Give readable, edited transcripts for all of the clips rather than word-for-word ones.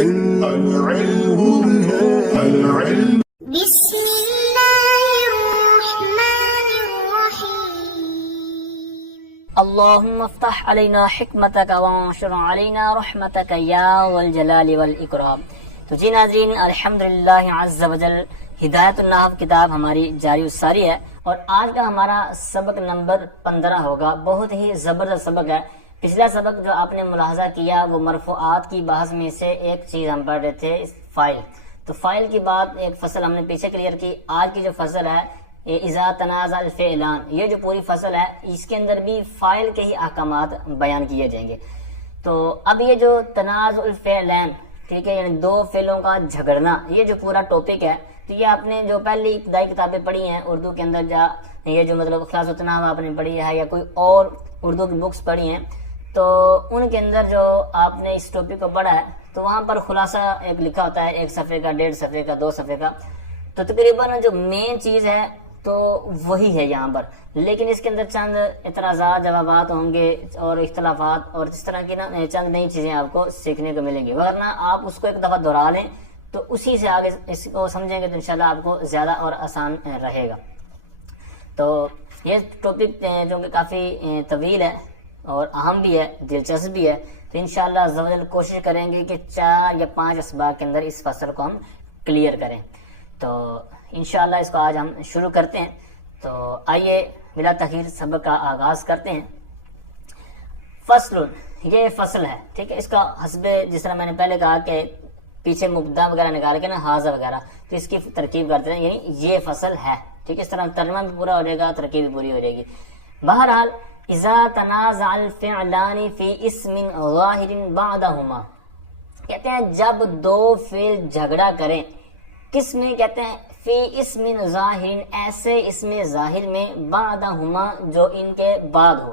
بسم الله الرحمن الرحيم اللهم افتح علينا حکمتک وانشر علينا رحمتک یا والجلال والاکرام۔ تو جی ناظرین، الحمدللہ عز وجل ہدایت النحو کتاب ہماری جاری الساری ہے، اور آج کا ہمارا سبق نمبر 15 ہوگا۔ بہت ہی زبردست سبق ہے۔ پچھلا سبق جو آپ نے ملاحظہ کیا وہ مرفوعات کی بحث میں سے ایک چیز ہم پڑھ رہے تھے، فائل۔ تو فائل کی بات ایک فصل ہم نے پیچھے کلیئر کی۔ آج کی جو فصل ہے یہ اذا تنازع الفعلان، یہ جو پوری فصل ہے اس کے اندر بھی فائل کے ہی احکامات بیان کیے جائیں گے۔ تو اب یہ جو تنازع الفعلان، ٹھیک ہے، یعنی دو فعلوں کا جھگڑنا، یہ جو پورا ٹاپک ہے، تو یہ آپ نے جو پہلی ابتدائی کتابیں پڑھی ہیں اردو کے اندر، یہ جو مطلب خلاص التناو آپ نے پڑھی ہے یا کوئی اور اردو کی بکس پڑھی ہیں، تو ان کے اندر جو آپ نے اس ٹاپک کو پڑھا ہے تو وہاں پر خلاصہ ایک لکھا ہوتا ہے، 1 صفحے کا، 1.5 صفحے کا، 2 صفحے کا۔ تو تقریباً جو مین چیز ہے تو وہی ہے یہاں پر، لیکن اس کے اندر چند اعتراضات، جوابات ہوں گے اور اختلافات اور اس طرح کی چند نئی چیزیں آپ کو سیکھنے کو ملیں گی، ورنہ آپ اس کو ایک دفعہ دہرا لیں تو اسی سے آگے اس کو سمجھیں گے تو انشاءاللہ آپ کو زیادہ اور آسان رہے گا۔ تو یہ ٹاپک جو کہ کافی طویل ہے اور اہم بھی ہے، دلچسپ بھی ہے، تو انشاءاللہ عز و جل کوشش کریں گے کہ 4 یا 5 اسباق کے اندر اس فصل کو ہم کلیئر کریں۔ تو انشاءاللہ اس کو آج ہم شروع کرتے ہیں۔ تو آئیے بلا تاخیر سبق کا آغاز کرتے ہیں۔ فصل، یہ فصل ہے، ٹھیک ہے۔ اس کا حسب جس طرح میں نے پہلے کہا کہ پیچھے مبتدا وغیرہ نکال کے نا حاضہ وغیرہ، تو اس کی ترکیب کرتے ہیں، یعنی یہ فصل ہے، ٹھیک ہے۔ اس طرح ترجمہ بھی پورا ہو جائے گا، ترکیب بھی پوری ہو جائے گی۔ بہرحال اذا تنازع الفعلان فی اسم ظاہر بعدہما، کہتے ہیں جب دو فعل جھگڑا کریں، کس میں؟ کہتے ہیں فی اسم ظاہر، ایسے اسم ظاہر میں، بعدہما جو ان کے بعد ہو۔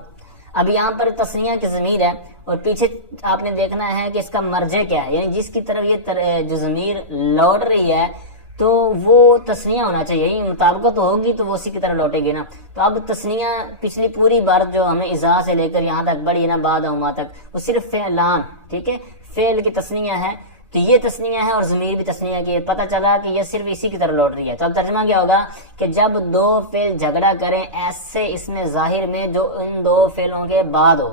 اب یہاں پر تثنیہ کی ضمیر ہے اور پیچھے آپ نے دیکھنا ہے کہ اس کا مرجع کیا ہے، یعنی جس کی طرف یہ جو ضمیر لوٹ رہی ہے تو وہ تثنیہ ہونا چاہیے، یہ مطابقت تو ہوگی تو وہ اسی کی طرف لوٹے گی نا۔ تو اب تثنیہ پچھلی پوری بار جو ہمیں اذا سے لے کر یہاں تک بڑھی نا بعدہما تک، وہ صرف فعلان، ٹھیک ہے، فعل کی تثنیہ ہے، تو یہ تثنیہ ہے اور ضمیر بھی تثنیہ کی، پتہ چلا کہ یہ صرف اسی کی طرف لوٹ رہی ہے۔ تو اب ترجمہ کیا ہوگا کہ جب دو فعل جھگڑا کریں ایسے اسم ظاہر میں جو ان دو فعلوں کے بعد ہو،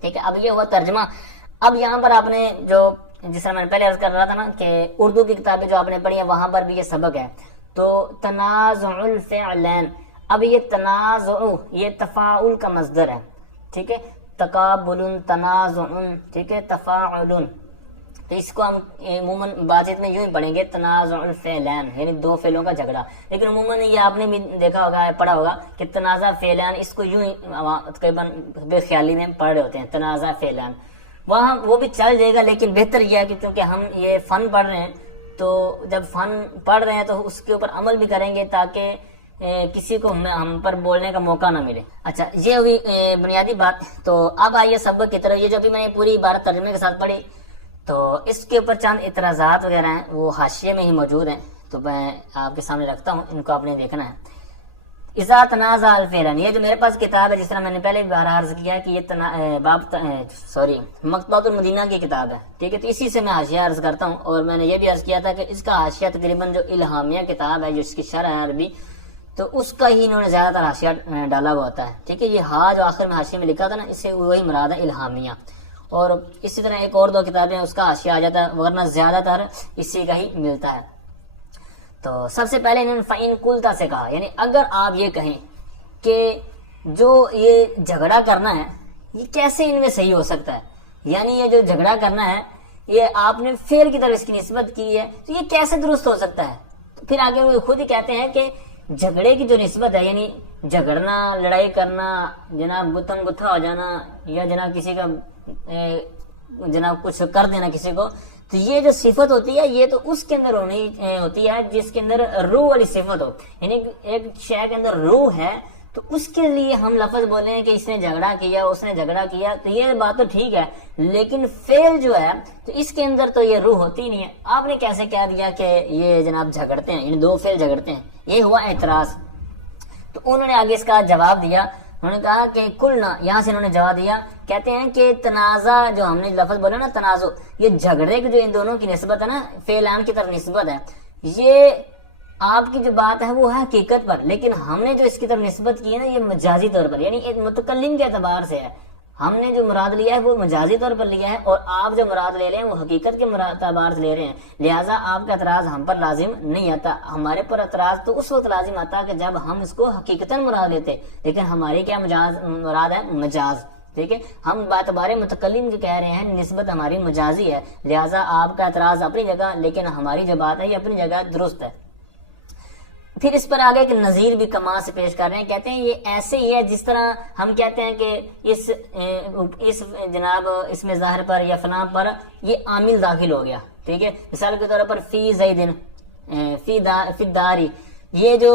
ٹھیک ہے۔ اب یہ ہوا ترجمہ۔ اب یہاں پر آپ نے جو جس طرح میں نے پہلے عرض کر رہا تھا نا کہ اردو کی کتابیں جو آپ نے پڑھی ہیں وہاں پر بھی یہ سبق ہے۔ تو تنازع الفعلین، اب یہ تنازع یہ تفاعل کا مصدر ہے، ٹھیک ہے، تقابل، تنازع، ٹھیک ہے، تفاعل، تو اس کو ہم عموماً بات میں یوں ہی پڑھیں گے تنازع الفعلین، یعنی دو فعلوں کا جھگڑا، لیکن عموماً یہ آپ نے بھی دیکھا ہوگا، پڑھا ہوگا کہ تنازع فعلین، اس کو یوں ہی تقریباً بے خیالی میں پڑھ رہے ہوتے ہیں، تنازع فعلین، وہاں وہ بھی چل جائے گا، لیکن بہتر یہ ہے کہ کیونکہ ہم یہ فن پڑھ رہے ہیں تو جب فن پڑھ رہے ہیں تو اس کے اوپر عمل بھی کریں گے تاکہ کسی کو ہم پر بولنے کا موقع نہ ملے۔ اچھا، یہ ہوئی بنیادی بات۔ تو اب آئیے سبق کی طرف۔ یہ جو بھی میں نے پوری عبارت ترجمے کے ساتھ پڑھی تو اس کے اوپر چند اعتراضات وغیرہ ہیں، وہ حاشیے میں ہی موجود ہیں، تو میں آپ کے سامنے رکھتا ہوں، ان کو آپ نے دیکھنا ہے۔ اذا تنازع الفعلان، یہ جو میرے پاس کتاب ہے، جس طرح میں نے پہلے بھی عرض کیا کہ یہ مکتبۃ المدینہ کی کتاب ہے، ٹھیک ہے، تو اسی سے میں حاشیہ عرض کرتا ہوں، اور میں نے یہ بھی عرض کیا تھا کہ اس کا حاشیہ تقریباً جو الہامیہ کتاب ہے، جو اس کی شرح ہے عربی، تو اس کا ہی انہوں نے زیادہ تر حاشیہ ڈالا ہوا ہوتا ہے، ٹھیک ہے۔ یہ ہا جو آخر میں حاشیے میں لکھا تھا نا، اس سے وہی مراد ہے الہامیہ، اور اسی طرح ایک اور 2 کتابیں اس کا حاشیہ آ جاتا ہے، ورنہ زیادہ تر اسی کا ہی ملتا ہے۔ تو سب سے پہلے انہوں نے فَإِن قُلْتَ سے کہا، یعنی اگر آپ یہ کہیں کہ جو یہ جھگڑا کرنا ہے یہ کیسے ان میں صحیح ہو سکتا ہے، یعنی یہ جو جھگڑا کرنا ہے یہ آپ نے فعل کی طرف اس کی نسبت کی ہے، تو یہ کیسے درست ہو سکتا ہے؟ تو پھر آگے وہ خود ہی کہتے ہیں کہ جھگڑے کی جو نسبت ہے، یعنی جھگڑنا، لڑائی کرنا، جناب گتھم گتھا ہو جانا، یا جناب کسی کا جناب کچھ کر دینا کسی کو، تو یہ جو صفت ہوتی ہے یہ تو اس کے اندر ہونی ہوتی ہے جس کے اندر روح والی صفت ہو، یعنی ایک شے کے اندر روح ہے تو اس کے لیے ہم لفظ بولے ہیں کہ اس نے جھگڑا کیا، اس نے جھگڑا کیا، تو یہ بات تو ٹھیک ہے، لیکن فعل جو ہے تو اس کے اندر تو یہ روح ہوتی نہیں ہے۔ آپ نے کیسے کہہ دیا کہ یہ جناب جھگڑتے ہیں، یعنی دو فعل جھگڑتے ہیں؟ یہ ہوا اعتراض۔ تو انہوں نے آگے اس کا جواب دیا، انہوں نے کہا کہ کلنا، یہاں سے انہوں نے جواب دیا، کہتے ہیں کہ تنازع جو ہم نے لفظ بولا نا تنازع، یہ جھگڑے کی جو ان دونوں کی نسبت ہے نا، فعلان کی طرف نسبت ہے، یہ آپ کی جو بات ہے وہ ہے حقیقت پر، لیکن ہم نے جو اس کی طرف نسبت کی ہے نا یہ مجازی طور پر، یعنی ایک متکلم کے اعتبار سے ہے، ہم نے جو مراد لیا ہے وہ مجازی طور پر لیا ہے، اور آپ جو مراد لے رہے ہیں وہ حقیقت کے اعتبار سے لے رہے ہیں، لہٰذا آپ کا اعتراض ہم پر لازم نہیں آتا۔ ہمارے پر اعتراض تو اس وقت لازم آتا کہ جب ہم اس کو حقیقتاً مراد لیتے، لیکن ہماری کیا مراد ہے؟ مجاز، ٹھیک ہے، ہم اعتبار متکلم کے کہہ رہے ہیں، نسبت ہماری مجازی ہے، لہٰذا آپ کا اعتراض اپنی جگہ، لیکن ہماری جو بات ہے یہ اپنی جگہ درست ہے۔ پھر اس پر آگے ایک نظیر بھی کما سے پیش کر رہے ہیں، کہتے ہیں یہ ایسے ہی ہے جس طرح ہم کہتے ہیں کہ اس جناب اس میں ظاہر پر یا فلاں پر یہ عامل داخل ہو گیا، ٹھیک ہے، مثال کے طور پر فی زیدن، فی داری، یہ جو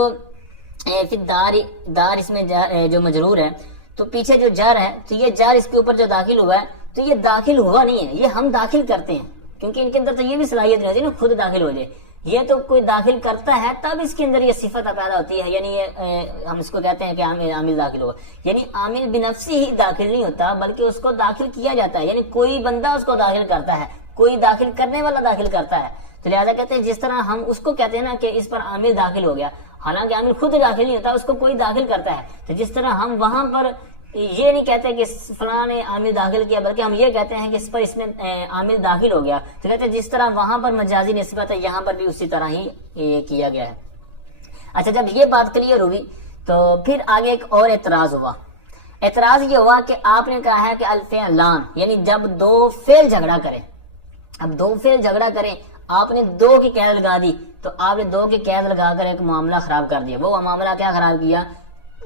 فی دار اس میں جو مجرور ہے تو پیچھے جو جار ہے تو یہ جار اس کے اوپر جو داخل ہوا ہے تو یہ داخل ہوا نہیں ہے، یہ ہم داخل کرتے ہیں، کیونکہ ان کے اندر تو یہ بھی صلاحیت نہیں ہوتی نا خود داخل ہو جائے، یہ تو کوئی داخل کرتا ہے تب اس کے اندر یہ صفت پیدا ہوتی ہے، یعنی یہ ہم اس کو کہتے ہیں کہ عامل داخل ہوگا، یعنی عامل بنفسی ہی داخل نہیں ہوتا بلکہ اس کو داخل کیا جاتا ہے، یعنی کوئی بندہ اس کو داخل کرتا ہے، کوئی داخل کرنے والا داخل کرتا ہے، تو لہٰذا کہتے ہیں جس طرح ہم اس کو کہتے ہیں نا کہ اس پر عامل داخل ہو گیا، حالانکہ عامل خود داخل نہیں ہوتا، اس کو کوئی داخل کرتا ہے، تو جس طرح ہم وہاں پر یہ نہیں کہتے کہ فلاں نے عامل داخل کیا، بلکہ ہم یہ کہتے ہیں کہ اس پر اس میں عامل داخل ہو گیا، تو کہتے ہیں جس طرح وہاں پر مجازی نسبت ہے یہاں پر بھی اسی طرح ہی یہ کیا گیا ہے۔ اچھا، جب یہ بات کلیئر ہوئی تو پھر آگے ایک اور اعتراض ہوا، اعتراض یہ ہوا کہ آپ نے کہا ہے کہ الفعلان، یعنی جب دو فعل جھگڑا کریں، اب دو فعل جھگڑا کریں، آپ نے دو کی قید لگا دی، تو آپ نے دو کی قید لگا کر ایک معاملہ خراب کر دیا، وہ معاملہ کیا خراب کیا؟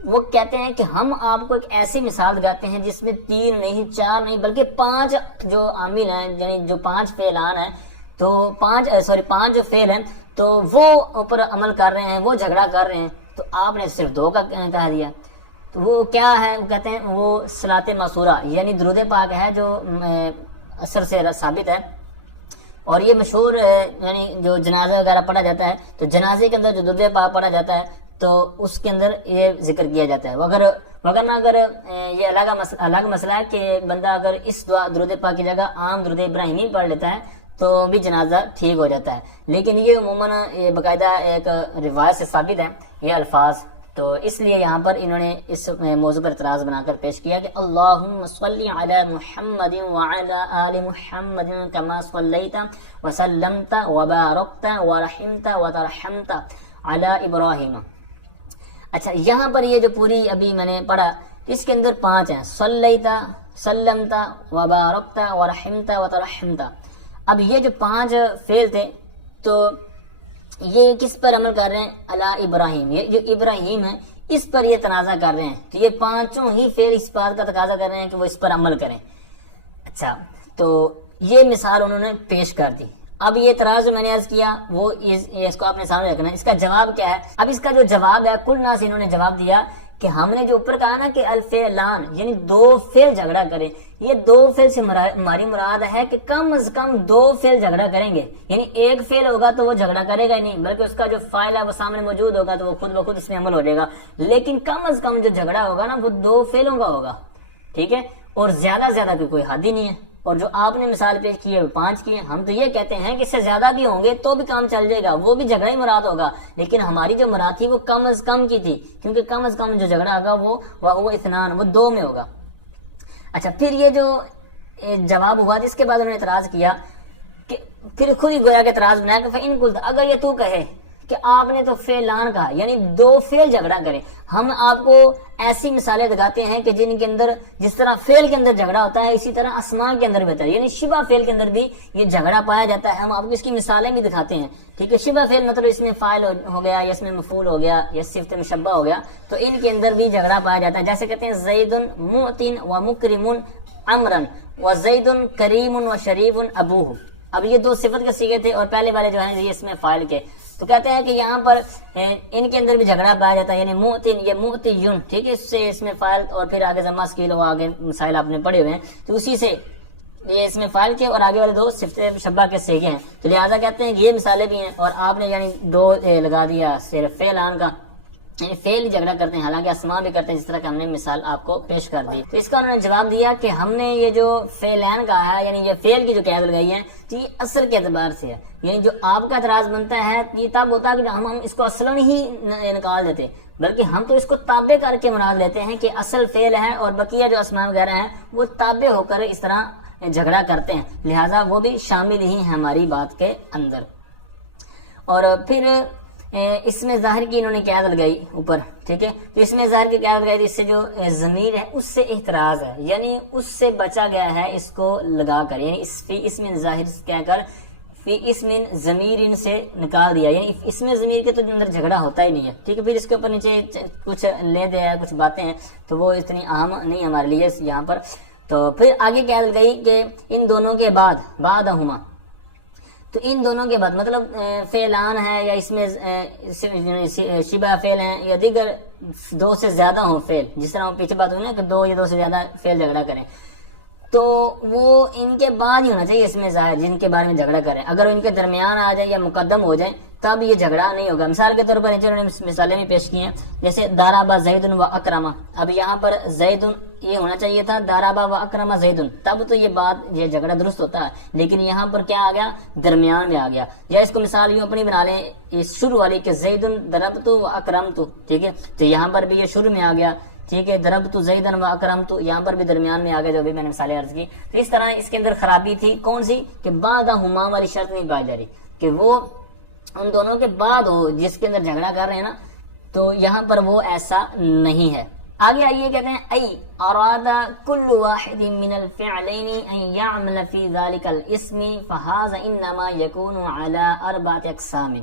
وہ کہتے ہیں کہ ہم آپ کو ایک ایسی مثال دکھاتے ہیں جس میں 3 نہیں 4 نہیں بلکہ 5 جو عامل ہیں، یعنی جو 5 فعلان ہیں، تو 5 جو فعل ہیں تو وہ اوپر عمل کر رہے ہیں، وہ جھگڑا کر رہے ہیں، تو آپ نے صرف 2 کا کہہ دیا، تو وہ کیا ہے؟ وہ کہتے ہیں وہ صلاۃ ماسورہ، یعنی درود پاک ہے جو اثر سے ثابت ہے، اور یہ مشہور یعنی جو جنازہ وغیرہ پڑھا جاتا ہے تو جنازے کے اندر جو درود پاک پڑھا جاتا ہے تو اس کے اندر یہ ذکر کیا جاتا ہے، اگر یہ الگ مسئلہ ہے کہ بندہ اگر اس دعا درود پاک کی جگہ عام درود ابراہیمی پڑھ لیتا ہے تو بھی جنازہ ٹھیک ہو جاتا ہے، لیکن یہ عموماً باقاعدہ ایک روایت سے ثابت ہے یہ الفاظ، تو اس لیے یہاں پر انہوں نے اس موضوع پر اعتراض بنا کر پیش کیا کہ اللہم صلی علی محمد وعلی آل محمد کما صلیت وسلمت وبارکت ورحمت وترحمت علی ابراہیم۔ اچھا، یہاں پر یہ جو پوری ابھی میں نے پڑھا اس کے اندر 5 ہیں، صلیتا، سلمتا، وبارکتا، ورحمتا، وترحمتا۔ اب یہ جو 5 فعل تھے تو یہ کس پر عمل کر رہے ہیں؟ علی ابراہیم، یہ جو ابراہیم ہے اس پر یہ تنازع کر رہے ہیں، تو یہ 5 ہی فعل اس بات کا تقاضا کر رہے ہیں کہ وہ اس پر عمل کریں۔ اچھا، تو یہ مثال انہوں نے پیش کر دی۔ اب یہ اعتراض جو میں نے عرض کیا وہ اس کو آپ نے سامنے رکھنا ہے، اس کا جواب کیا ہے؟ اب اس کا جو جواب ہے کل ناس انہوں نے جواب دیا کہ ہم نے جو اوپر کہا نا کہ الفعلان یعنی 2 فعل جھگڑا کریں، یہ 2 فعل سے ہماری مراد ہے کہ کم از کم 2 فعل جھگڑا کریں گے، یعنی ایک فعل ہوگا تو وہ جھگڑا کرے گا ہی نہیں بلکہ اس کا جو فاعل ہے وہ سامنے موجود ہوگا تو وہ خود بخود اس میں عمل ہو جائے گا، لیکن کم از کم جو جھگڑا ہوگا نا وہ 2 فعلوں کا ہوگا، ٹھیک ہے، اور زیادہ کی کوئی حد ہی نہیں ہے، اور جو آپ نے مثال پیش کی ہے وہ 5 کی ہے، ہم تو یہ کہتے ہیں کہ اس سے زیادہ بھی ہوں گے تو بھی کام چل جائے گا، وہ بھی جھگڑا ہی مراد ہوگا، لیکن ہماری جو مراد تھی وہ کم از کم کی تھی، کیونکہ کم از کم جو جھگڑا ہوگا وہ اثنان، وہ 2 میں ہوگا۔ اچھا، پھر یہ جو جواب ہوا جس کے بعد انہوں نے اعتراض کیا کہ پھر خود ہی گویا کہ اعتراض بنایا کہ فَإِن قُلْتَ، اگر یہ تو کہے کہ آپ نے تو فعلان کہا یعنی 2 فعل جھگڑا کریں، ہم آپ کو ایسی مثالیں دکھاتے ہیں کہ جن کے اندر جس طرح فعل کے اندر جھگڑا ہوتا ہے اسی طرح اسماء کے اندر بھی ہوتا ہے، یعنی شبہ فعل کے اندر بھی یہ جھگڑا پایا جاتا ہے، ہم آپ کو اس کی مثالیں بھی دکھاتے ہیں، ٹھیک ہے، شبہ فعل مطلب اس میں فاعل ہو گیا یا اس میں مفعول ہو گیا یا صفت مشبہ ہو گیا، تو ان کے اندر بھی جھگڑا پایا جاتا ہے، جیسے کہتے ہیں زید معطن ومکرم عمرا وزید کریم وشریف ابوہ، اب یہ 2 صفت کے صیغے تھے اور پہلے والے جو ہیں یہ اس میں فاعل کے، تو کہتے ہیں کہ یہاں پر ان کے اندر بھی جھگڑا پایا جاتا ہے، یعنی معطن یا معطیون، ٹھیک ہے، اس سے اس میں فاعل اور پھر آگے ضمہ ثقیل ہو، آگے مسائل آپ نے پڑھے ہوئے ہیں، تو اسی سے یہ اس میں فاعل کے اور آگے والے 2 صفت مشبہ کے صیغے ہیں، تو لہٰذا کہتے ہیں کہ یہ مثالیں بھی ہیں، اور آپ نے یعنی 2 لگا دیا صرف فعلان کا، یعنی فعل جھگڑا کرتے ہیں، حالانکہ اسما بھی کرتے ہیں، جس طرح کہ ہم نے مثال آپ کو پیش کر دی. تو اس کا انہوں نے جواب دیا کہ ہم نے یہ جو فعلین کہا ہے، یعنی یہ فعل کی جو قید لگائی ہے، تو یہ اصل کے اعتبار سے ہے. یعنی جو آپ کا اعتراض بنتا ہے یہ تب ہوتا ہے کہ ہم اس کو اصلاً ہی نکال دیتے، بلکہ ہم تو اس کو تابع کر کے مراد لیتے ہیں کہ اصل فعل ہے اور بقیہ جو اسماء وغیرہ ہیں وہ تابع ہو کر اس طرح جھگڑا کرتے ہیں، لہٰذا وہ بھی شامل ہی ہیں ہماری بات کے اندر. اور پھر اس میں ظاہر کی انہوں نے قید لگائی اوپر، ٹھیک ہے. تو اس میں ظاہر کی قید لگائی، اس سے جو ضمیر ہے اس سے احتراز ہے، یعنی اس سے بچا گیا ہے اس کو لگا کر، یعنی فی اسم ظاہر کہہ کر فی اسم ضمیر سے نکال دیا، یعنی اس میں ضمیر کے تو اندر جھگڑا ہوتا ہی نہیں ہے، ٹھیک ہے. پھر اس کے اوپر نیچے کچھ لے دے ہے، کچھ باتیں ہیں، تو وہ اتنی اہم نہیں ہمارے لیے یہاں پر. تو پھر آگے قید گئی کہ ان دونوں کے بعدہما، تو ان دونوں کے بعد مطلب فعلان ہے یا اس میں شبہ فعل ہیں یا دیگر دو سے زیادہ ہوں فعل، جس طرح پیچھے بات ہوئی نا کہ دو یا دو سے زیادہ فعل جھگڑا کریں، تو وہ ان کے بعد ہی ہونا چاہیے اس میں ظاہر جن کے بارے میں جھگڑا کریں. اگر ان کے درمیان آ جائے یا مقدم ہو جائیں تب یہ جھگڑا نہیں ہوگا. مثال کے طور پر انہوں نے مثالیں بھی پیش کی ہیں، جیسے دارابا زید و اکرما. اب یہاں پر زید یہ ہونا چاہیے تھا دارابا و اکرما زید، تب تو یہ جھگڑا درست ہوتا ہے، لیکن یہاں پر کیا آ گیا، درمیان میں آ گیا. یا اس کو مثال یوں اپنی بنا لیں اس شروع والی کہ زید ضربت و اکرمت، ٹھیک ہے. تو یہاں پر بھی یہ شروع میں آ گیا، ٹھیک ہے. ضربت زیدن و اکرمت یہاں پر بھی درمیان میں آ گیا، جو بھی میں نے مثالیں عرض کی. تو اس طرح اس کے اندر خرابی تھی کون سی کہ بعدہما والی شرط نہیں پائی جا رہی، کہ وہ ان دونوں کے بعد ہو جس کے اندر جھگڑا کر رہے ہیں نا، تو یہاں پر وہ ایسا نہیں ہے. آگے آئیے کہتے ہیں ای اراد کل واحد من الفعلین ان یعمل فی ذلک الاسم فہذا انما یکون علی اربعۃ اقسام.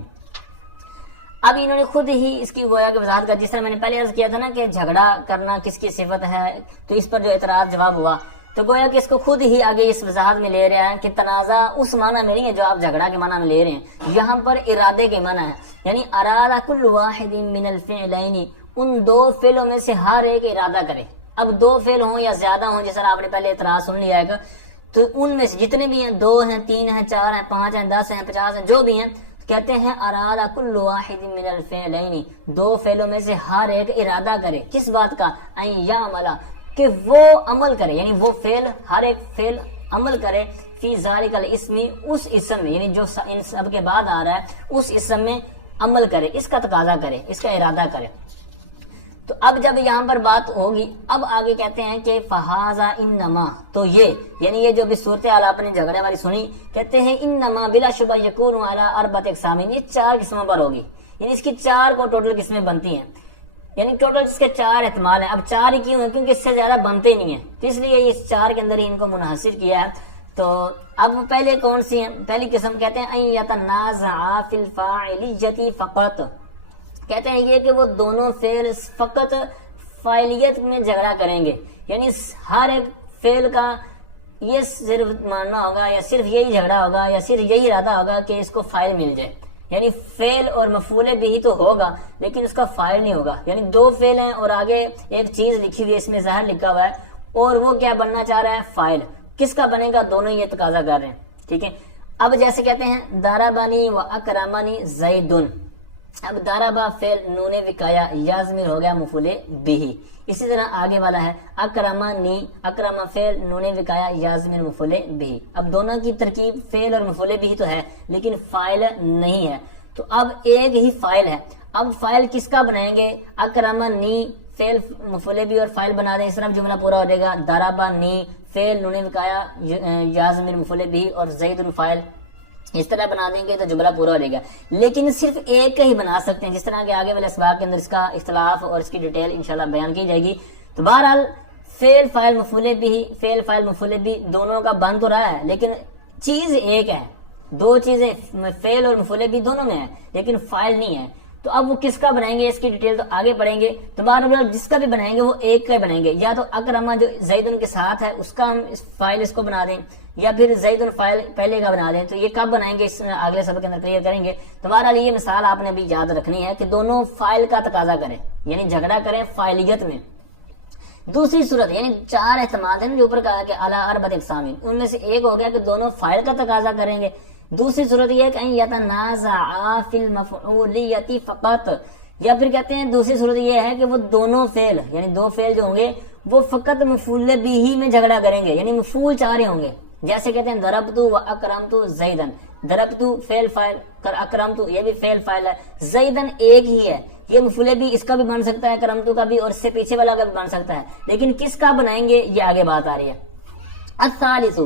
اب انہوں نے خود ہی اس کی گویا کہ وضاحت کر، جس طرح میں نے پہلے عرض کیا تھا نا کہ جھگڑا کرنا کس کی صفت ہے، تو اس پر جو اعتراض جواب ہوا تو گویا کہ اس کو خود ہی آگے اس وضاحت میں لے رہا ہے کہ تنازع اس معنی میں نہیں ہے جو آپ جھگڑا کے معنی میں لے رہے ہیں، یہاں پر ارادے کے معنی ہے. یعنی اراد کل واحد من الفعلین، ان دو فعلوں میں سے ہر ایک ارادہ کرے. اب دو فعل ہوں یا زیادہ ہوں، جس طرح آپ نے پہلے اعتراض سن لیا ہے، تو ان میں سے جتنے بھی ہیں، 2 ہیں 3 ہیں 4 ہیں 5 ہیں 10 ہیں 50 ہیں، جو بھی ہیں، کہتے ہیں اراد کل واحد من الفعلین، دو فعلوں میں سے ہر ایک ارادہ کرے. کس بات کا؟ ان یعمل، کہ وہ عمل کرے، یعنی وہ فعل ہر ایک فعل عمل کرے فی ذالک الاسم، اس اسم میں، یعنی جو ان سب کے بعد آ رہا ہے اس اسم میں عمل کرے، اس کا تقاضا کرے، اس کا ارادہ کرے. تو اب جب یہاں پر بات ہوگی، اب آگے کہتے ہیں کہ فہذا انما، تو یہ یعنی یہ جو بھی صورتحال آپ نے جھگڑے والی سنی، کہتے ہیں انما بلا شبہ یکون علی اربعۃ اقسام، یہ 4 قسموں پر ہوگی. یعنی اس کی 4 کو ٹوٹل قسمیں بنتی ہیں، یعنی ٹوٹل اس کے 4 احتمال ہیں. اب 4 ہی کیوں ہیں؟ کیونکہ اس سے زیادہ بنتے نہیں ہیں، تو اس لیے اس 4 کے اندر ہی ان کو منحصر کیا ہے. تو اب پہلے کون سی ہیں؟ پہلی قسم کہتے ہیں ان یتنازعا فی الفاعلیۃ فقط، کہتے ہیں یہ کہ وہ دونوں فعل فقط فاعلیت میں جھگڑا کریں گے، یعنی ہر ایک فعل کا یہ صرف ماننا ہوگا یا صرف یہی جھگڑا ہوگا یا صرف یہی ارادہ ہوگا کہ اس کو فاعل مل جائے. یعنی فعل اور مفعول بھی ہی تو ہوگا لیکن اس کا فاعل نہیں ہوگا. یعنی 2 فعل ہیں اور آگے ایک چیز لکھی ہوئی ہے، اس میں ظاہر لکھا ہوا ہے، اور وہ کیا بننا چاہ رہا ہے؟ فاعل. کس کا بنے گا؟ دونوں یہ تقاضا کر رہے ہیں، ٹھیک ہے. اب جیسے کہتے ہیں دارابانی و اکرمانی زیدن، اب دارابا فعل نون وقایا یا ضمیر ہو گیا مفعول بھی. اسی طرح آگے والا ہے اکرمانی، اکرما فعل نون وقایا یا ضمیر مفعول بھی. اب دونوں کی ترکیب فعل اور مفعول بھی تو ہے لیکن فاعل نہیں ہے، تو اب ایک ہی فاعل ہے. اب فاعل کس کا بنائیں گے؟ اکرمانی فعل مفعول بھی اور فاعل بنا دیں، اس طرح جملہ پورا ہو جائے گا. دارابانی فعل نون وقایا یا ضمیر مفعول بھی اور زید فاعل، اس طرح بنا دیں گے تو جملہ پورا ہو جائے گا. لیکن صرف ایک کا ہی بنا سکتے ہیں، جس طرح کہ آگے والے اسباق کے اندر اس کا اختلاف اور اس کی ڈیٹیل انشاءاللہ بیان کی جائے گی. تو بہرحال فعل فاعل مفعول بھی، فعل فاعل مفعول بھی دونوں کا بن تو رہا ہے لیکن چیز ایک ہے. 2 چیزیں فعل اور مفعول بھی دونوں میں ہے لیکن فاعل نہیں ہے. تو اب وہ کس کا بنائیں گے اس کی ڈیٹیل تو آگے پڑھیں گے. تو بہرحال جس کا بھی بنائیں گے وہ ایک کا بنائیں گے، یا تو اکرما جو زیدن کے ساتھ ہے اس کا ہم فاعل اس کو بنا دیں، یا پھر زیدن فاعل پہلے کا بنا دیں. تو یہ کب بنائیں گے اس اگلے سبق کے اندر کلیئر کریں گے. تو بہرحال یہ مثال آپ نے ابھی یاد رکھنی ہے کہ دونوں فاعل کا تقاضا کریں، یعنی جھگڑا کریں فاعلیت میں. دوسری صورت یعنی 4 احتمال ہیں جو اوپر کہا کہ اعلی اربعۃ اقسام، ان میں سے ایک ہو گیا کہ دونوں فاعل کا تقاضا کریں گے. دوسری صورت یہ ہے کہ یتنازعا فی المفعولیۃ فقط، یا پھر کہتے ہیں دوسری صورت یہ ہے کہ وہ دونوں فعل یعنی دو فعل جو ہوں گے وہ فقط مفعول بھی ہی میں جھگڑا کریں گے، یعنی مفعول چاہ رہے ہوں گے. جیسے کہتے ہیں ضربت و اکرمت زیدن، ضربت فعل فاعل، اکرمت یہ بھی فعل فاعل ہے، زیدن ایک ہی ہے. یہ مفعول بھی اس کا بھی بن سکتا ہے، کرمتو کا بھی، اور اس سے پیچھے والا کا بھی بن سکتا ہے، لیکن کس کا بنائیں گے یہ آگے بات آ رہی ہے. الثالث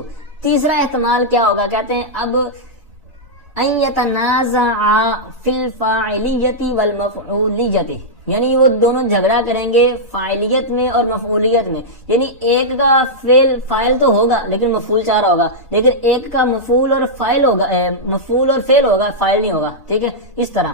تیسرا احتمال کیا ہوگا، کہتے ہیں اب ان یتنازعا فی الفاعلیت والمفعولیت، یعنی وہ دونوں جھگڑا کریں گے فاعلیت میں اور مفعولیت میں. یعنی ایک کا فعل فاعل تو ہوگا لیکن مفعول چاہ رہا ہوگا، لیکن ایک کا مفعول اور فاعل ہوگا، مفعول اور فعل ہوگا، فاعل نہیں ہوگا. ٹھیک ہے، اس طرح.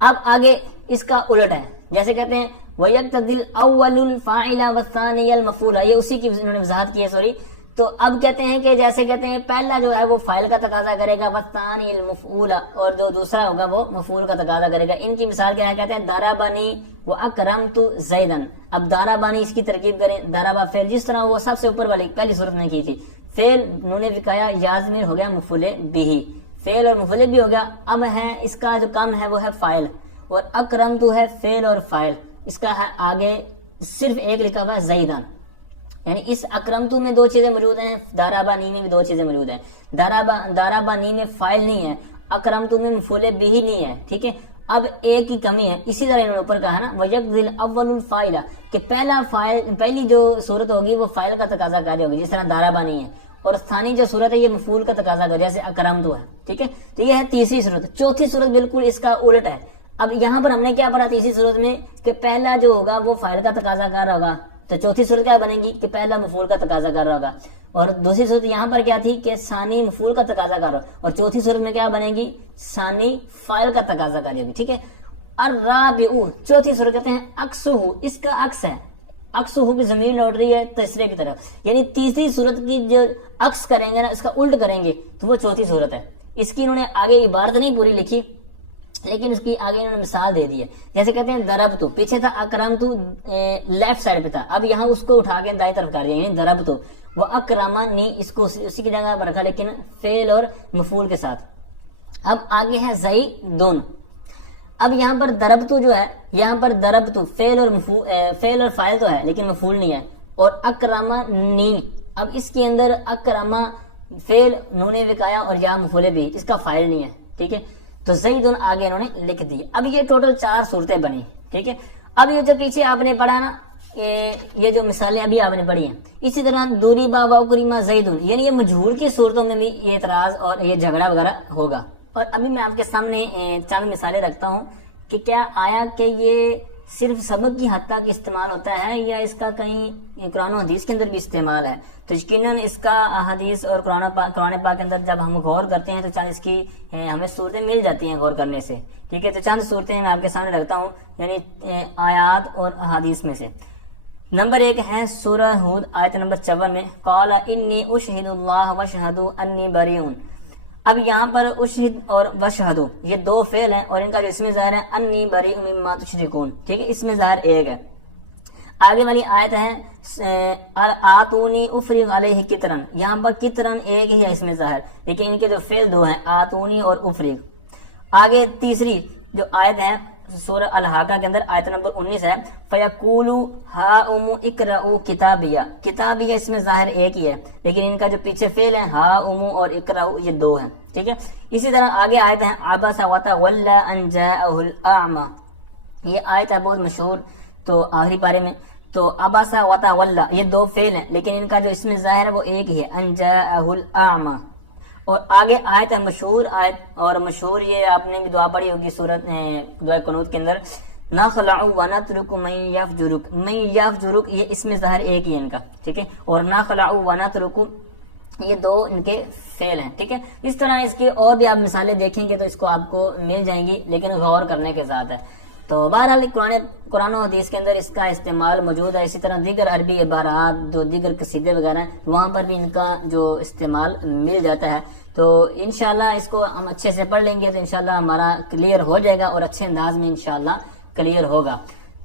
اب آگے اس کا الٹ ہے، جیسے کہتے ہیں وَيَقْتَضِي الْأَوَّلُ الْفَاعِلَ وَالثَّانِيَ الْمَفْعُولَ، یہ اسی کی انہوں نے وضاحت کی ہے، سوری. تو اب کہتے ہیں کہ جیسے کہتے ہیں پہلا جو ہے وہ فاعل کا تقاضا کرے گا، وَالثَّانِيَ الْمَفْعُولَ، اور جو دوسرا ہوگا وہ مفعول کا تقاضا کرے گا. ان کی مثال کیا ہے، کہتے ہیں ضربنی وَأَكْرَمْتُ زَيْدًا. اب ضربنی اس کی ترکیب کریں، ضرب فعل جس طرح وہ سب سے اوپر والی پہلی صورت میں کی تھی، فعل نون وقایا یا ضمیر ہو گیا مفعول بھی، فعل اور مفعول بھی ہو گیا. اب ہے اس کا جو کم ہے وہ ہے فاعل، اور اکرمتو ہے فعل اور فاعل، اس کا ہے آگے صرف ایک لکھا ہوا ہے زیدان. یعنی اس اکرمتو میں دو چیزیں موجود ہیں، دارابانی میں بھی دو چیزیں موجود ہیں. دارابانی میں فاعل نہیں ہے، اکرمتو میں مفعول بھی نہیں ہے. ٹھیک ہے، اب ایک کی کمی ہے، اسی طرح انہوں نے اوپر کہا نا وَيَقْضِي الْأَوَّلُ الْفَاعِلَ، کہ پہلا فاعل پہلی جو صورت ہوگی وہ فاعل کا تقاضا کر رہی ہوگی، جس طرح دارابانی ہے، اور ثانی جو صورت ہے یہ مفعول کا تقاضا کر جیسے اکرمتو ہے. ٹھیک ہے، تو یہ ہے تیسری صورت. چوتھی صورت بالکل اس کا الٹ ہے. اب یہاں پر ہم نے کیا پڑھا تیسری صورت میں کہ پہلا جو ہوگا وہ فاعل کا تقاضا کر رہا ہوگا، تو چوتھی صورت کیا بنے گی کہ پہلا مفعول کا تقاضا کر رہا ہوگا. اور دوسری صورت یہاں پر کیا تھی کہ ثانی مفعول کا تقاضا کر رہا، اور چوتھی صورت میں کیا بنے گی، ثانی فاعل کا تقاضا کر رہی ہوگی. ٹھیک ہے. الرابع چوتھی صورت کہتے ہیں عکسہ، اس کا عکس ہے، عکسہ کی ضمیر لوٹ رہی ہے تیسرے کی طرف، یعنی تیسری صورت کی جو عکس کریں گے نا، اس کا الٹ کریں گے تو وہ چوتھی صورت ہے. اس کی انہوں نے آگے عبارت نہیں پوری لکھی لیکن اس کی آگے انہوں نے مثال دے دی ہے. جیسے کہتے ہیں ضربتو، پیچھے تھا اکرمتو لیفٹ سائڈ پہ تھا، اب یہاں اس کو اٹھا کے دائیں طرف کر دیا، یعنی ضربتو وہ اکرمنی، اس کو اسی کی جگہ پر رکھا لیکن فعل اور مفعول کے ساتھ. اب آگے ہے زیدون. اب یہاں پر ضربتو جو ہے، یہاں پر ضربتو فعل اور فاعل تو ہے لیکن مفعول نہیں ہے، اور اکرمنی، اب اس کے اندر اکرما فعل نون وقایا اور یا مفعول بھی، اس کا فاعل نہیں ہے. ٹھیک ہے، تو زیدن آگے انہوں نے لکھ دی. اب یہ ٹوٹل 4 صورتیں بنی. ٹھیک ہے، اب یہ جو پیچھے آپ نے پڑھا نا، یہ جو مثالیں ابھی آپ نے پڑھی ہیں، اسی طرح دوریبا وکریما زیدن، یعنی یہ مجہول کی صورتوں میں بھی یہ اعتراض اور یہ جھگڑا وغیرہ ہوگا. اور ابھی میں آپ کے سامنے چند مثالیں رکھتا ہوں کہ کیا آیا کہ یہ صرف سبق کی حد تک استعمال ہوتا ہے یا اس کا کہیں قرآن و حدیث کے اندر بھی استعمال ہے. تو یقیناً اس کا حدیث اور قرآن پاک کے اندر جب ہم غور کرتے ہیں تو چند اس کی ہمیں صورتیں مل جاتی ہیں غور کرنے سے. ٹھیک ہے، تو چند صورتیں میں آپ کے سامنے رکھتا ہوں، یعنی آیات اور احادیث میں سے. نمبر 1 ہے سورہ ہود آیت نمبر 54 میں قال انی اشہد اللہ واشہد انی بریء. اب یہاں پر اشہد اور وشہد یہ 2 فعل ہیں اور ان کا جو اسم ظاہر ہے انی بریء مما تشرکون. ٹھیک ہے، اسم ظاہر ایک ہے. آگے والی آیت ہے آتونی افرغ علیہ کترن، یہاں پر کترن ایک ہی ہے اسم ظاہر لیکن ان کے جو فعل 2 ہیں آتونی اور افرغ. آگے تیسری جو آیت ہے سورہ الحاقہ کے اندر آیت نمبر 19 ہے فَيَقُولُوا هَاؤُمُ اقْرَؤُوا کتابیہ. کتابیہ اس میں ظاہر ایک ہی ہے لیکن ان کا جو پیچھے فعل ہے هَاؤُمُ اور اقْرَؤُوا یہ 2 ہیں. ٹھیک ہے، اسی طرح آگے آیت ہے عَبَسَ وَتَوَلَّى أَن جَاءَهُ الْأَعْمَى. یہ آیت ہے بہت مشہور، تو آخری پارے میں تو عَبَسَ وَتَوَلَّى یہ 2 فعل ہیں لیکن ان کا جو اسم ظاہر ہے وہ ایک ہی ہے أَن جَاءَهُ الْأَعْمَى. اور آگے آیت ہے مشہور آیت، اور مشہور یہ آپ نے بھی دعا پڑھی ہوگی سورت دعا قنوت کے اندر نخلع ونترک من یفجرک. من یفجرک یہ اسم ظاہر ایک ہی ہے ان کا. ٹھیک ہے، اور نخلع ونترک یہ 2 ان کے فعل ہیں. ٹھیک ہے، اس طرح اس کی اور بھی آپ مثالیں دیکھیں گے تو اس کو آپ کو مل جائیں گی لیکن غور کرنے کے ساتھ ہے. تو بہرحال قرآن و حدیث کے اندر اس کا استعمال موجود ہے. اسی طرح دیگر عربی عبارات جو دیگر قصیدے وغیرہ ہیں وہاں پر بھی ان کا جو استعمال مل جاتا ہے. تو انشاءاللہ اس کو ہم اچھے سے پڑھ لیں گے تو انشاءاللہ ہمارا کلیئر ہو جائے گا اور اچھے انداز میں انشاءاللہ کلیئر ہوگا.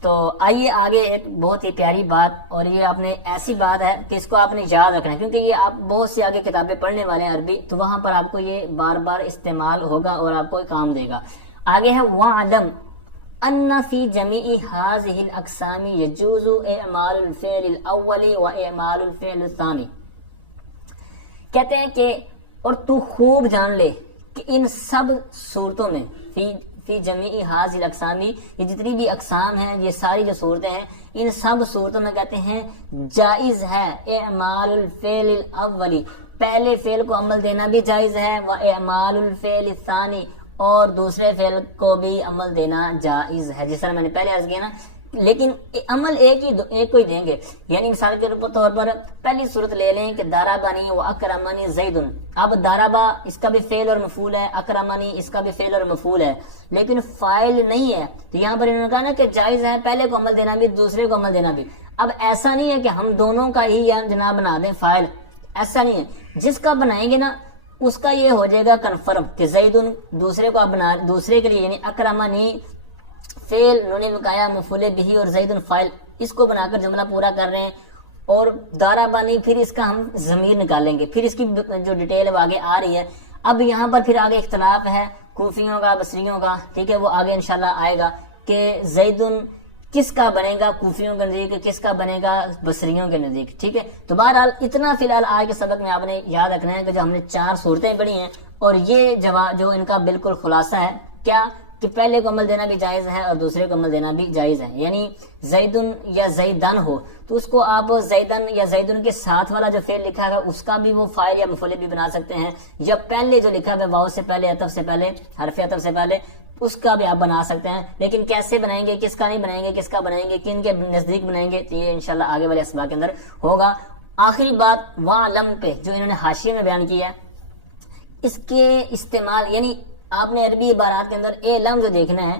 تو آئیے آگے ایک بہت ہی پیاری بات، اور یہ آپ نے ایسی بات ہے کہ اس کو آپ نے یاد رکھنا ہے کیونکہ یہ آپ بہت سی آگے کتابیں پڑھنے والے ہیں عربی، تو وہاں پر آپ کو یہ بار بار استعمال ہوگا اور آپ کو کام دے گا. آگے ہے وَعْلَمْ. ان فی جمیع هذه الاقسام یجوز اعمال الفعل الاول و اعمال الفعل الثانی. کہتے ہیں کہ اور تو خوب جان لے کہ ان سب صورتوں میں فی جمیع هذه الاقسام، یہ جتنی بھی اقسام ہیں، یہ ساری جو صورتیں ہیں، ان سب صورتوں میں کہتے ہیں جائز ہے اعمال الفعل الاولی، پہلے فعل کو عمل دینا بھی جائز ہے، و اعمال الفعل الثانی، اور دوسرے فعل کو بھی عمل دینا جائز ہے، جس طرح میں نے پہلے عرض کیا نا. لیکن عمل ایک کو ہی دیں گے. یعنی مثال کے طور پر پہلی صورت لے لیں کہ دارابانی و اکرمانی زیدن. اب دارابا اس کا بھی فعل اور مفعول ہے، اکرمانی اس کا بھی فعل اور مفعول ہے، لیکن فاعل نہیں ہے. تو یہاں پر انہوں نے کہا نا کہ جائز ہے پہلے کو عمل دینا بھی، دوسرے کو عمل دینا بھی. اب ایسا نہیں ہے کہ ہم دونوں کا ہی جناب بنا دیں فاعل، ایسا نہیں ہے. جس کا بنائیں گے نا اس کا یہ ہو جائے گا کنفرم کہ زیدن، دوسرے کو آپ بنا، دوسرے کے لیے یعنی اکرمانی فعل نون وقایا مفعول به اور زیدن فاعل، اس کو بنا کر جملہ پورا کر رہے ہیں. اور دارابانی پھر اس کا ہم ضمیر نکالیں گے، پھر اس کی جو ڈیٹیل ہے وہ آگے آ رہی ہے. اب یہاں پر پھر آگے اختلاف ہے کوفیوں کا، بصریوں کا، ٹھیک ہے، وہ آگے انشاءاللہ آئے گا کہ زیدن کس کا بنے گا کوفیوں کے نزدیک، کس کا بنے گا بصریوں کے نزدیک. ٹھیک ہے، تو بہرحال اتنا فی الحال آج کے سبق میں آپ نے یاد رکھنا ہے کہ جو ہم نے 4 صورتیں پڑھی ہیں، اور یہ جو ان کا بالکل خلاصہ ہے کیا کہ پہلے کو عمل دینا بھی جائز ہے اور دوسرے کو عمل دینا بھی جائز ہے. یعنی زیدن یا زیدن ہو تو اس کو آپ زیدن یا زیدن کے ساتھ والا جو فعل لکھا ہے اس کا بھی وہ فاعل یا مفعول بھی بنا سکتے ہیں، یا پہلے جو لکھا ہے واو سے پہلے، عطف سے پہلے، حرف عطف سے پہلے، اس کا بھی آپ بنا سکتے ہیں. لیکن کیسے بنائیں گے، کس کا نہیں بنائیں گے، کس کا بنائیں گے، کن کے نزدیک بنائیں گے، تو یہ انشاءاللہ آگے والے اسباق کے اندر ہوگا. آخری بات وَعْلَمْ پہ جو انہوں نے حاشیے میں بیان کیا ہے، اس کے استعمال یعنی آپ نے عربی عبارات کے اندر اے لفظ دیکھنا ہے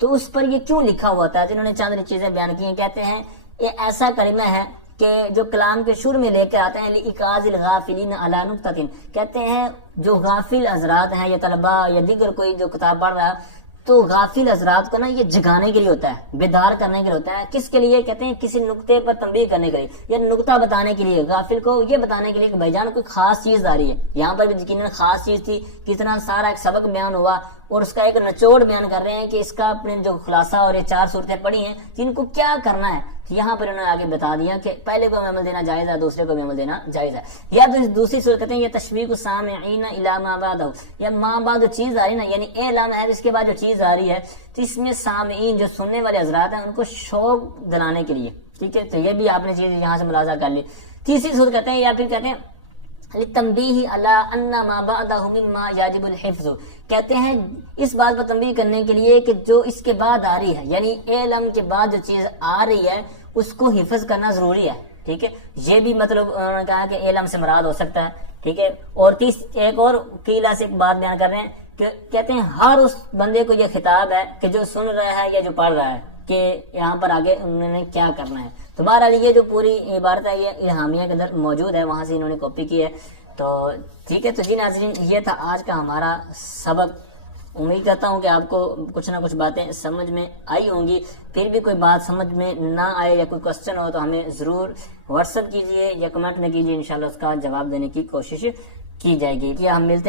تو اس پر یہ کیوں لکھا ہوا تھا. جنہوں نے چند چیزیں بیان کی ہیں، کہتے ہیں یہ ایسا کلمہ ہے کہ جو کلام کے شروع میں لے کے آتے ہیں لِإِقَاظِ الْغَافِلِينَ عَلَى نُقْطَةٍ، کہتے ہیں جو غافل حضرات ہیں یا طلباء یا دیگر کوئی جو کتاب پڑھ رہا ہے تو غافل حضرات کو نا یہ جگانے کے لیے ہوتا ہے، بیدار کرنے کے لیے ہوتا ہے. کس کے لیے؟ کہتے ہیں کسی نقطے پر تنبیہ کرنے کے لیے یا نقطہ بتانے کے لیے، غافل کو یہ بتانے کے لیے کہ بھائی جان کوئی خاص چیز آ رہی ہے. یہاں پر بھی یقیناً خاص چیز تھی، کتنا سارا ایک سبق بیان ہوا اور اس کا ایک نچوڑ بیان کر رہے ہیں کہ اس کا اپنے جو خلاصہ اور یہ 4 صورتیں پڑھی ہیں جن کو کیا کرنا ہے. یہاں پر انہوں نے آگے بتا دیا کہ پہلے کو عمل دینا جائز ہے، دوسرے کو بھی عمل دینا جائز ہے. یا دوسری صورت کہتے ہیں یہ تشویق السامعین الی ما بعدہ، یا ما بعد جو چیز آ رہی ہے نا، یعنی اے لام ہے اس کے بعد جو چیز آ رہی ہے تو اس میں سامعین جو سننے والے حضرات ہیں ان کو شوق دلانے کے لیے. ٹھیک ہے، تو یہ بھی آپ نے چیز یہاں سے ملاحظہ کر لی. تیسری صورت کہتے ہیں یا پھر کہتے ہیں لِتَنبِیہِ عَلَىٰ أَنَّ مَا بَعْدَهُ مِمَّا يَجِبُ الْحِفْظُ، کہتے ہیں اس بات پر تنبیہ کرنے کے لیے کہ جو اس کے بعد آ رہی ہے، یعنی علم کے بعد جو چیز آ رہی ہے اس کو حفظ کرنا ضروری ہے. ٹھیک ہے، یہ بھی مطلب انہوں نے کہا کہ علم سے مراد ہو سکتا ہے. ٹھیک ہے، اور ایک اور قیلا سے ایک بات بیان کر رہے ہیں کہ کہتے ہیں ہر اس بندے کو یہ خطاب ہے کہ جو سن رہا ہے یا جو پڑھ رہا ہے کہ یہاں پر آگے انہوں نے کیا کرنا ہے. تو بہرحال یہ جو پوری عبارت ہے یہ الہامیہ کے اندر موجود ہے، وہاں سے انہوں نے کاپی کی ہے. تو ٹھیک ہے، تو جی ناظرین یہ تھا آج کا ہمارا سبق. امید کرتا ہوں کہ آپ کو کچھ نہ کچھ باتیں سمجھ میں آئی ہوں گی. پھر بھی کوئی بات سمجھ میں نہ آئے یا کوئی کوشچن ہو تو ہمیں ضرور واٹس ایپ کیجیے یا کمنٹ میں کیجیے، انشاءاللہ اس کا جواب دینے کی کوشش کی جائے گی. ہم ملتے ہیں